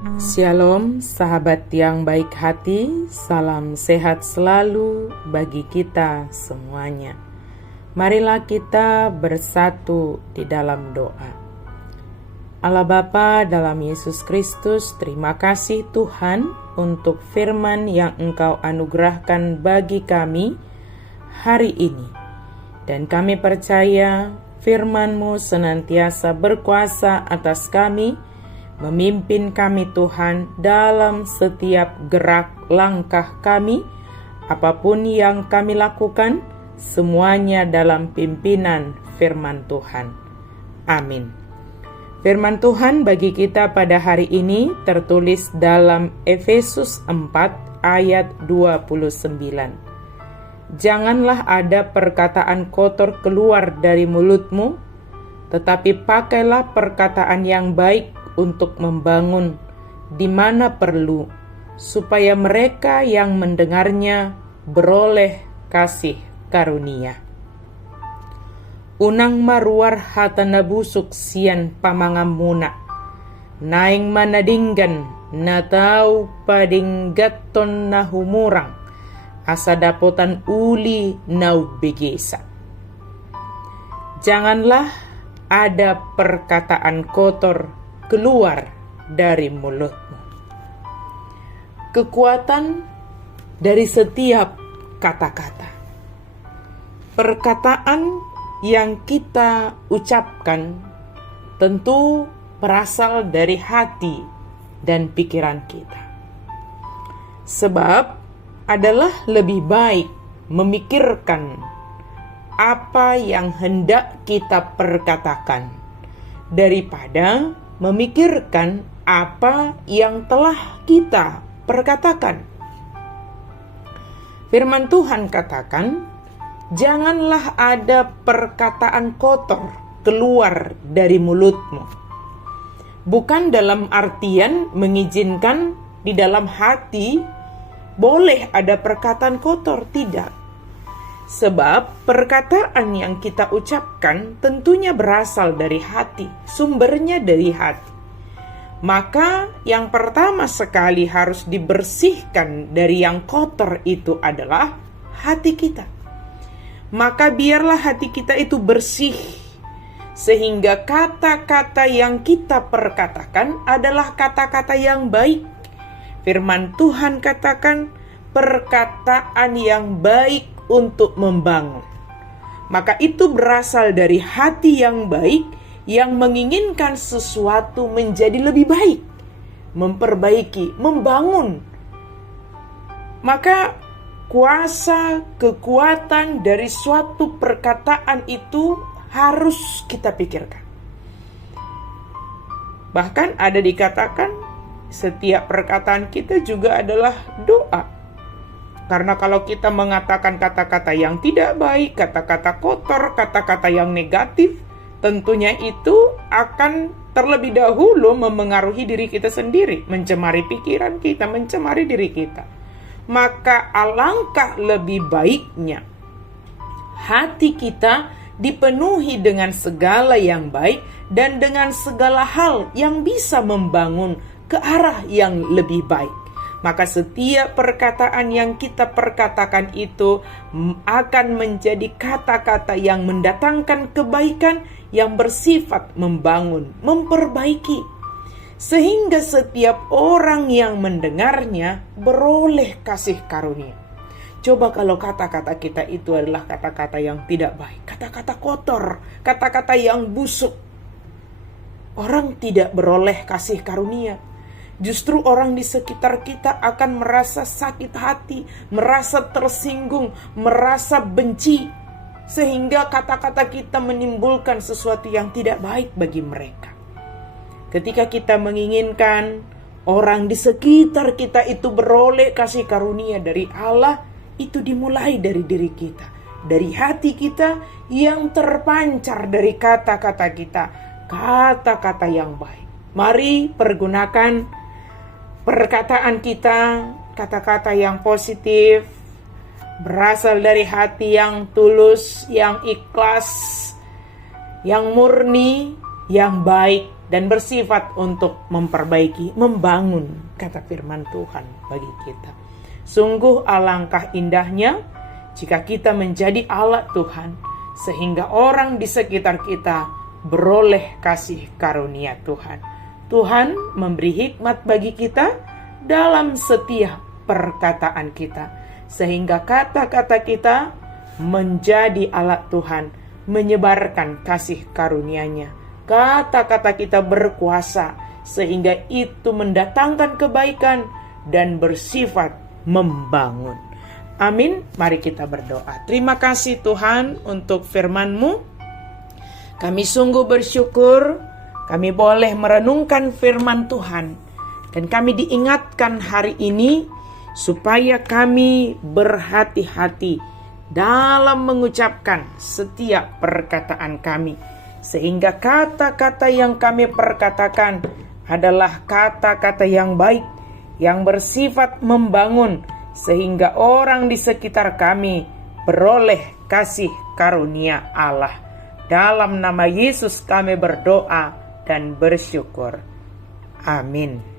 Shalom sahabat yang baik hati, salam sehat selalu bagi kita semuanya. Marilah kita bersatu di dalam doa. Allah Bapa dalam Yesus Kristus, terima kasih Tuhan untuk firman yang Engkau anugerahkan bagi kami hari ini. Dan kami percaya firman-Mu senantiasa berkuasa atas kami, memimpin kami Tuhan dalam setiap gerak langkah kami, apapun yang kami lakukan, semuanya dalam pimpinan firman Tuhan. Amin. Firman Tuhan bagi kita pada hari ini tertulis dalam Efesus 4 ayat 29. Janganlah ada perkataan kotor keluar dari mulutmu, tetapi pakailah perkataan yang baik untuk membangun di mana perlu, supaya mereka yang mendengarnya beroleh kasih karunia. Unang maruar hatana busuk sian pamangamuna, naing manadinggan natau padinggaton nahumurang, asa dapotan uli nau begesa. Janganlah ada perkataan kotor keluar dari mulutmu. Kekuatan dari setiap kata-kata. Perkataan yang kita ucapkan tentu berasal dari hati dan pikiran kita. Sebab adalah lebih baik memikirkan apa yang hendak kita perkatakan daripada memikirkan apa yang telah kita perkatakan. Firman Tuhan katakan, janganlah ada perkataan kotor keluar dari mulutmu. Bukan dalam artian mengizinkan di dalam hati boleh ada perkataan kotor, tidak. Sebab perkataan yang kita ucapkan tentunya berasal dari hati, sumbernya dari hati. Maka yang pertama sekali harus dibersihkan dari yang kotor itu adalah hati kita. Maka biarlah hati kita itu bersih, sehingga kata-kata yang kita perkatakan adalah kata-kata yang baik. Firman Tuhan katakan, perkataan yang baik untuk membangun. Maka itu berasal dari hati yang baik yang menginginkan sesuatu menjadi lebih baik, memperbaiki, membangun. Maka kuasa, kekuatan dari suatu perkataan itu harus kita pikirkan. Bahkan ada dikatakan setiap perkataan kita juga adalah doa. Karena kalau kita mengatakan kata-kata yang tidak baik, kata-kata kotor, kata-kata yang negatif, tentunya itu akan terlebih dahulu memengaruhi diri kita sendiri, mencemari pikiran kita, mencemari diri kita. Maka alangkah lebih baiknya hati kita dipenuhi dengan segala yang baik dan dengan segala hal yang bisa membangun ke arah yang lebih baik. Maka setiap perkataan yang kita perkatakan itu akan menjadi kata-kata yang mendatangkan kebaikan, yang bersifat membangun, memperbaiki. Sehingga setiap orang yang mendengarnya beroleh kasih karunia. Coba kalau kata-kata kita itu adalah kata-kata yang tidak baik, kata-kata kotor, kata-kata yang busuk, orang tidak beroleh kasih karunia. Justru orang di sekitar kita akan merasa sakit hati, merasa tersinggung, merasa benci, sehingga kata-kata kita menimbulkan sesuatu yang tidak baik bagi mereka. Ketika kita menginginkan orang di sekitar kita itu beroleh kasih karunia dari Allah, itu dimulai dari diri kita, dari hati kita yang terpancar dari kata-kata kita, kata-kata yang baik. Mari pergunakan perkataan kita, kata-kata yang positif, berasal dari hati yang tulus, yang ikhlas, yang murni, yang baik, dan bersifat untuk memperbaiki, membangun, kata firman Tuhan bagi kita. Sungguh alangkah indahnya jika kita menjadi alat Tuhan, sehingga orang di sekitar kita beroleh kasih karunia Tuhan. Tuhan memberi hikmat bagi kita dalam setiap perkataan kita, sehingga kata-kata kita menjadi alat Tuhan, menyebarkan kasih karunia-Nya. Kata-kata kita berkuasa, sehingga itu mendatangkan kebaikan dan bersifat membangun. Amin. Mari kita berdoa. Terima kasih Tuhan untuk firman-Mu. Kami sungguh bersyukur kami boleh merenungkan firman Tuhan, dan kami diingatkan hari ini supaya kami berhati-hati dalam mengucapkan setiap perkataan kami, sehingga kata-kata yang kami perkatakan adalah kata-kata yang baik, yang bersifat membangun, sehingga orang di sekitar kami beroleh kasih karunia Allah. Dalam nama Yesus kami berdoa dan bersyukur. Amin.